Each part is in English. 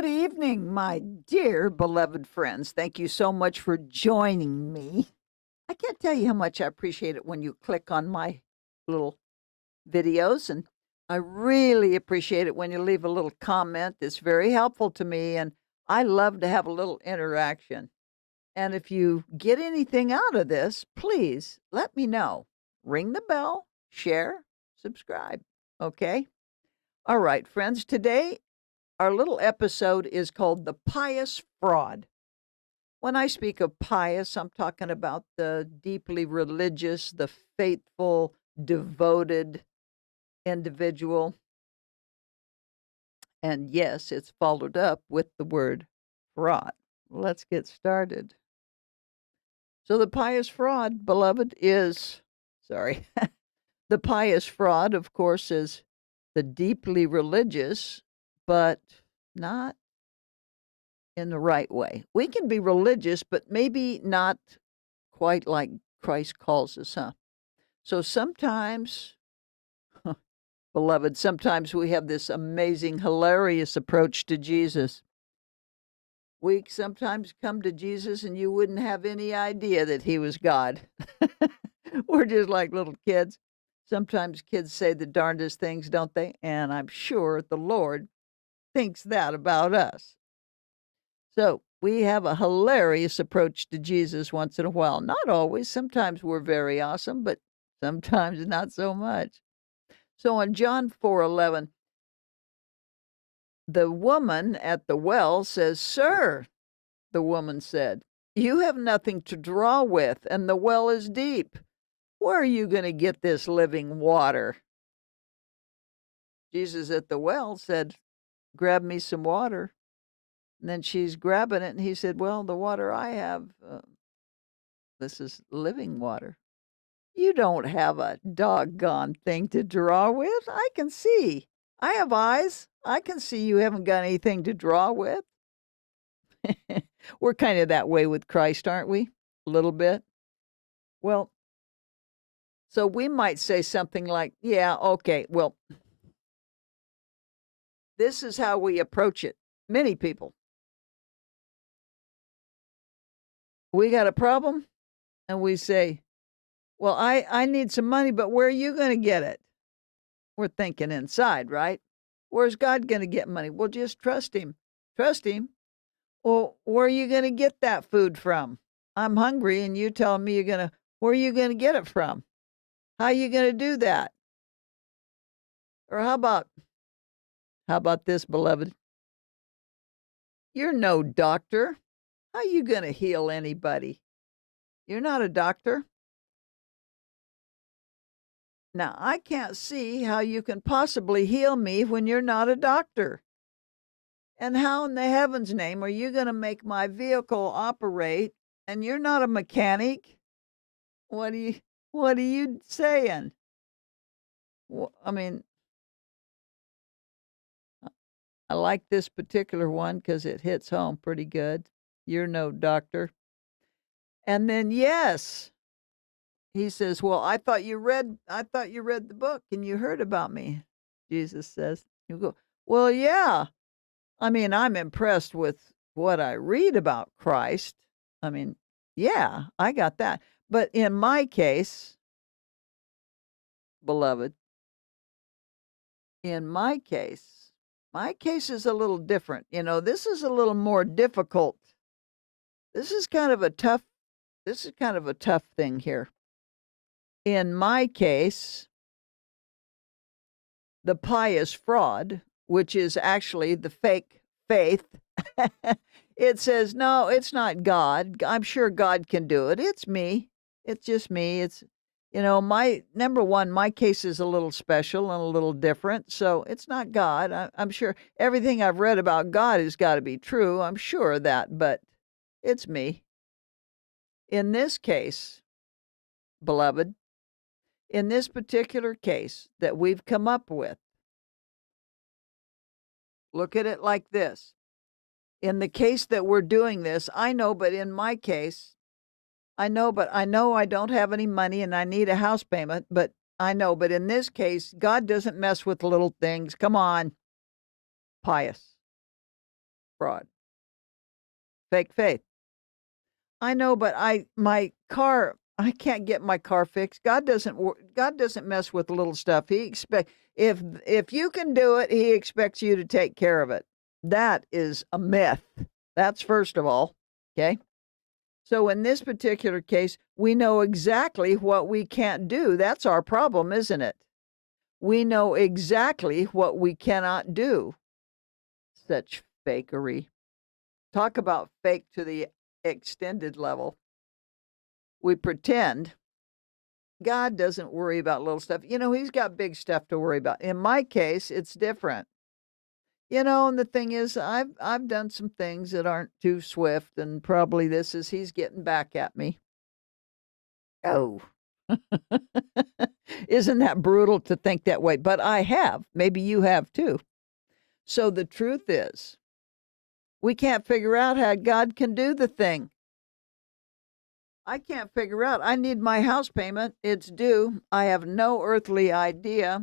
Good evening, my dear beloved friends. Thank you so much for joining me. I can't tell you how much I appreciate it when you click on my little videos, and I really appreciate it when you leave a little comment. It's very helpful to me, and I love to have a little interaction. And if you get anything out of this, please let me know. Ring the bell, share, subscribe. Okay? All right, friends, today our little episode is called The Pious Fraud. When I speak of pious, I'm talking about the deeply religious, the faithful, devoted individual. And yes, it's followed up with the word fraud. Let's get started. So, the pious fraud, beloved, is sorry, the pious fraud, of course, is the deeply religious, but not in the right way. We can be religious, but maybe not quite like Christ calls us, huh? So sometimes, beloved, sometimes we have this amazing, hilarious approach to Jesus. We sometimes come to Jesus and you wouldn't have any idea that he was God. We're just like little kids. Sometimes kids say the darndest things, don't they? And I'm sure the Lord thinks that about us. So we have a hilarious approach to Jesus once in a while. Not always. Sometimes we're very awesome, but sometimes not so much. So in John 4:11, the woman at the well says, "Sir," the woman said, "you have nothing to draw with, and the well is deep. Where are you going to get this living water?" Jesus at the well said, "Grab me some water." And then she's grabbing it, and he said, "Well, the water I have, this is living water. You don't have a doggone thing to draw with. I can see. I have eyes. I can see you haven't got anything to draw with." We're kind of that way with Christ, aren't we? A little bit. Well, so we might say something like, "Yeah, okay, well, this is how we approach it." Many people, we got a problem, and we say, "Well, I need some money, but where are you going to get it?" We're thinking inside, right? Where's God going to get money? Well, just trust him. Trust him. Well, where are you going to get that food from? I'm hungry and you telling me where are you going to get it from? How are you going to do that? Or how about this, beloved? You're no doctor. How are you going to heal anybody? You're not a doctor. Now, I can't see how you can possibly heal me when you're not a doctor. And how in the heaven's name are you going to make my vehicle operate and you're not a mechanic? What are you what are you saying? I mean, I like this particular one cuz it hits home pretty good. You're no doctor. And then yes, he says, "Well, I thought you read the book and you heard about me." Jesus says. You go, "Well, yeah. I mean, I'm impressed with what I read about Christ. I mean, yeah, I got that. But in my case, beloved, in my case is a little different. This is a little more difficult. This is kind of a tough this is kind of a tough thing here. In my case, the pious fraud, which is actually the fake faith, it says, "No, it's not God. I'm sure God can do it. It's me. It's just me. My number one, my case is a little special and a little different. So it's not God. I'm sure everything I've read about God has got to be true. I'm sure of that, but it's me." In this case, beloved, in this particular case that we've come up with, look at it like this. In the case that we're doing this, I know, but in my case, I know I don't have any money and I need a house payment, but I know, but in this case, God doesn't mess with little things. Come on, Pious. fraud. Fake faith. I know, but I can't get my car fixed. God doesn't mess with little stuff. He expect if you can do it, he expects you to take care of it. That is a myth. That's first of all, okay? So in this particular case, we know exactly what we can't do. That's our problem, isn't it? We know exactly what we cannot do. Such fakery. Talk about fake to the extended level. We pretend God doesn't worry about little stuff. He's got big stuff to worry about. In my case, it's different. And the thing is, I've done some things that aren't too swift, and probably he's getting back at me. Oh. Isn't that brutal to think that way? But I have. Maybe you have too. So the truth is, we can't figure out how God can do the thing. I can't figure out. I need my house payment. It's due. I have no earthly idea.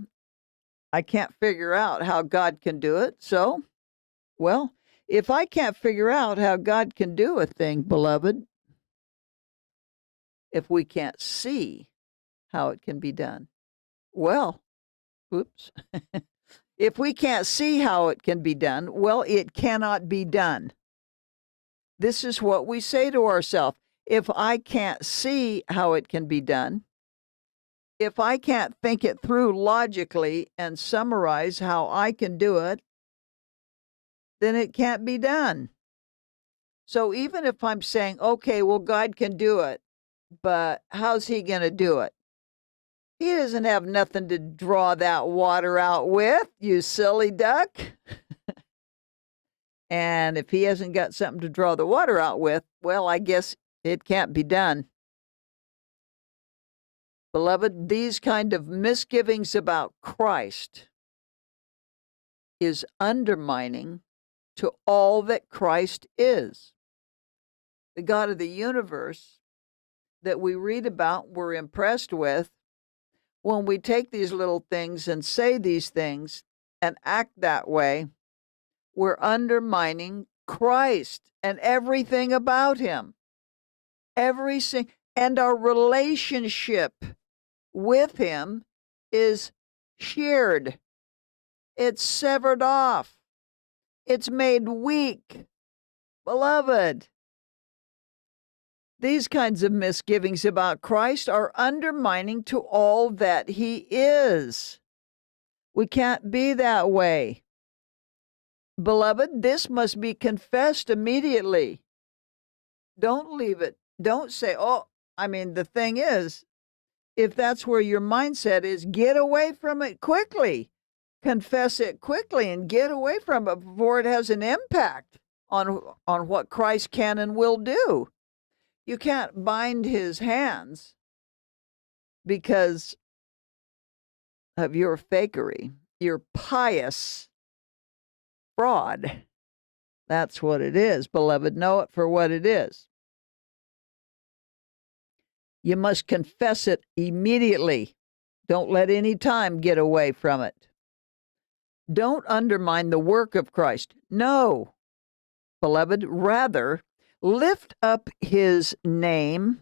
I can't figure out how God can do it. So, well, if I can't figure out how God can do a thing, beloved, if we can't see how it can be done, well, oops. If we can't see how it can be done, well, it cannot be done. This is what we say to ourselves. If I can't see how it can be done, if I can't think it through logically and summarize how I can do it, then it can't be done. So even if I'm saying, okay, well, God can do it, but how's he going to do it? He doesn't have nothing to draw that water out with, you silly duck. And if he hasn't got something to draw the water out with, well, I guess it can't be done. Beloved, these kind of misgivings about Christ is undermining to all that Christ is. The God of the universe that we read about, we're impressed with, when we take these little things and say these things and act that way, we're undermining Christ and everything about him. And our relationship with him is sheared. It's severed off. It's made weak. Beloved, these kinds of misgivings about Christ are undermining to all that he is. We can't be that way. Beloved, this must be confessed immediately. Don't leave it. Don't say, the thing is, if that's where your mindset is, get away from it quickly. Confess it quickly and get away from it before it has an impact on what Christ can and will do. You can't bind his hands because of your fakery, your pious fraud. That's what it is, beloved. Know it for what it is. You must confess it immediately. Don't let any time get away from it. Don't undermine the work of Christ. No, beloved, rather lift up his name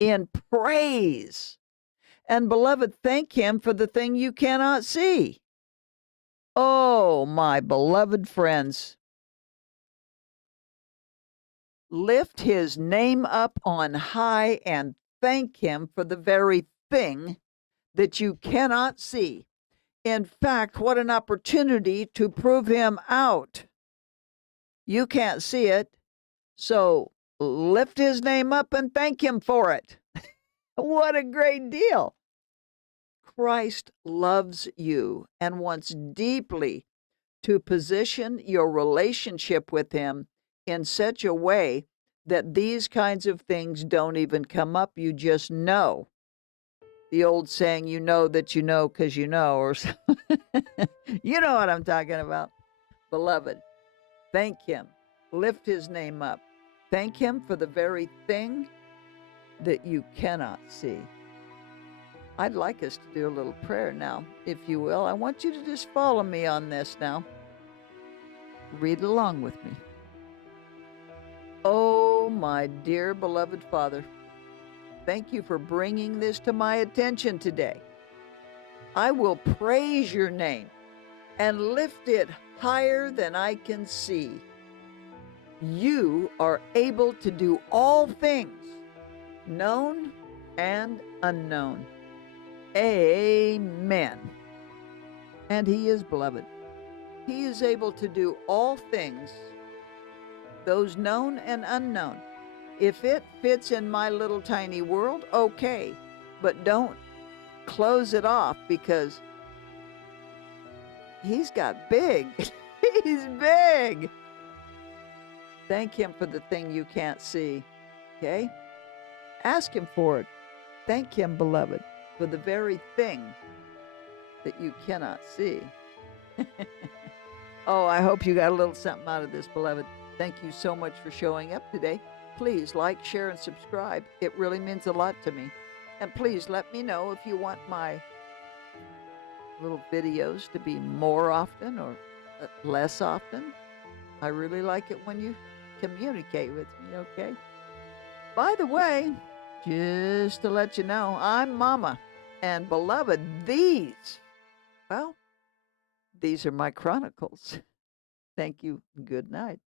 in praise. And beloved, thank him for the thing you cannot see. Oh, my beloved friends. Lift his name up on high and thank him for the very thing that you cannot see. In fact, what an opportunity to prove him out. You can't see it, so lift his name up and thank him for it. What a great deal. Christ loves you and wants deeply to position your relationship with him in such a way that these kinds of things don't even come up. You just know. The old saying, you know that you know because you know, or you know what I'm talking about. Beloved, thank him. Lift his name up. Thank him for the very thing that you cannot see. I'd like us to do a little prayer now, if you will. I want you to just follow me on this now. Read along with me. Oh, my dear beloved Father, thank you for bringing this to my attention today. I will praise your name and lift it higher than I can see. You are able to do all things, known and unknown. Amen. And he is, beloved. He is able to do all things, those known and unknown. If it fits in my little tiny world, okay. But don't close it off, because he's got big. He's big. Thank him for the thing you can't see. Okay? Ask him for it. Thank him, beloved, for the very thing that you cannot see. Oh, I hope you got a little something out of this, beloved. Thank you so much for showing up today. Please like, share, and subscribe. It really means a lot to me. And please let me know if you want my little videos to be more often or less often. I really like it when you communicate with me, okay? By the way, just to let you know, I'm Mama. And beloved, these are my chronicles. Thank you. Good night.